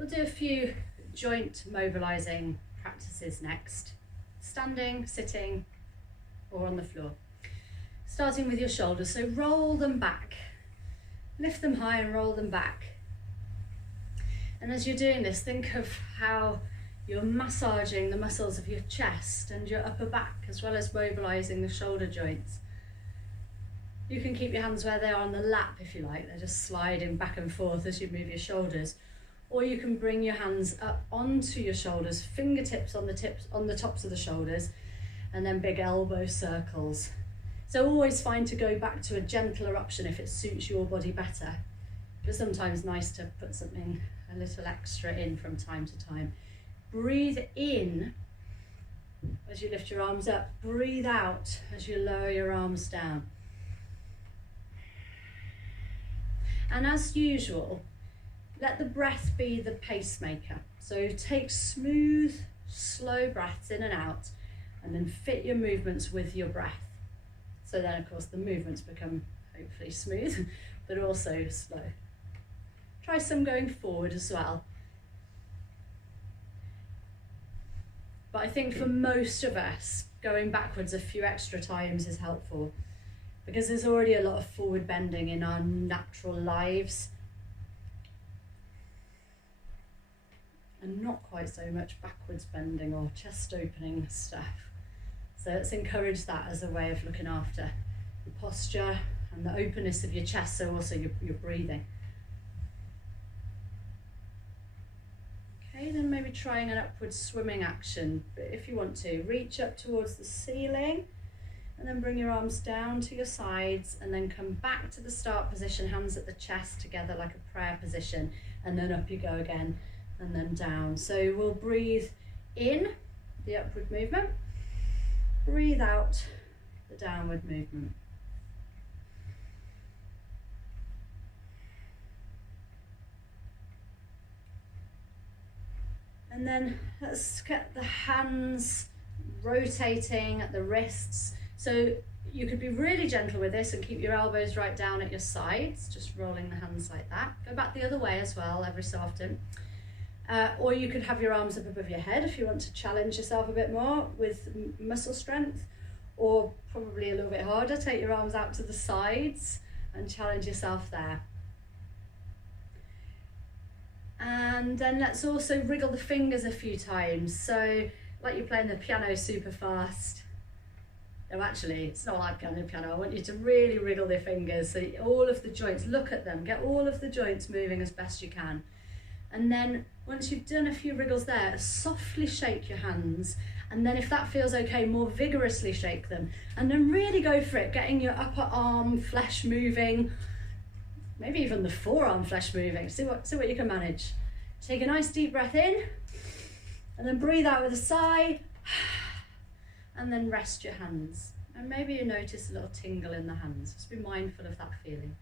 We'll do a few joint mobilizing practices next, standing, sitting, or on the floor. Starting with your shoulders, so roll them back. Lift them high and roll them back. And as you're doing this, think of how you're massaging the muscles of your chest and your upper back, as well as mobilizing the shoulder joints. You can keep your hands where they are on the lap if you like, they're just sliding back and forth as you move your shoulders. Or you can bring your hands up onto your shoulders, fingertips on the tops of the shoulders, and then big elbow circles. So always find to go back to a gentler option if it suits your body better. But sometimes nice to put something a little extra in from time to time. Breathe in as you lift your arms up. Breathe out as you lower your arms down. And as usual, let the breath be the pacemaker. So take smooth, slow breaths in and out, and then fit your movements with your breath. So then, of course, the movements become hopefully smooth, but also slow. Try some going forward as well. But I think for most of us, going backwards a few extra times is helpful, because there's already a lot of forward bending in our natural lives, and not quite so much backwards bending or chest opening stuff. So let's encourage that as a way of looking after the posture and the openness of your chest, so also your breathing. Okay, then maybe trying an upward swimming action. But if you want to, reach up towards the ceiling, and then bring your arms down to your sides, and then come back to the start position, hands at the chest together like a prayer position, and then up you go again, and then down. So we'll breathe in the upward movement, breathe out the downward movement. And then let's get the hands rotating at the wrists. So you could be really gentle with this and keep your elbows right down at your sides, just rolling the hands like that. Go back the other way as well every so often. Or you could have your arms up above your head if you want to challenge yourself a bit more with muscle strength, or probably a little bit harder, take your arms out to the sides and challenge yourself there. And then let's also wriggle the fingers a few times. So like you're playing the piano super fast. No, actually, it's not like playing the piano. I want you to really wriggle the fingers. So all of the joints, look at them, get all of the joints moving as best you can. And then once you've done a few wriggles there, softly shake your hands. And then if that feels okay, more vigorously shake them. And then really go for it, getting your upper arm flesh moving, maybe even the forearm flesh moving. See what you can manage. Take a nice deep breath in, and then breathe out with a sigh, and then rest your hands. And maybe you notice a little tingle in the hands. Just be mindful of that feeling.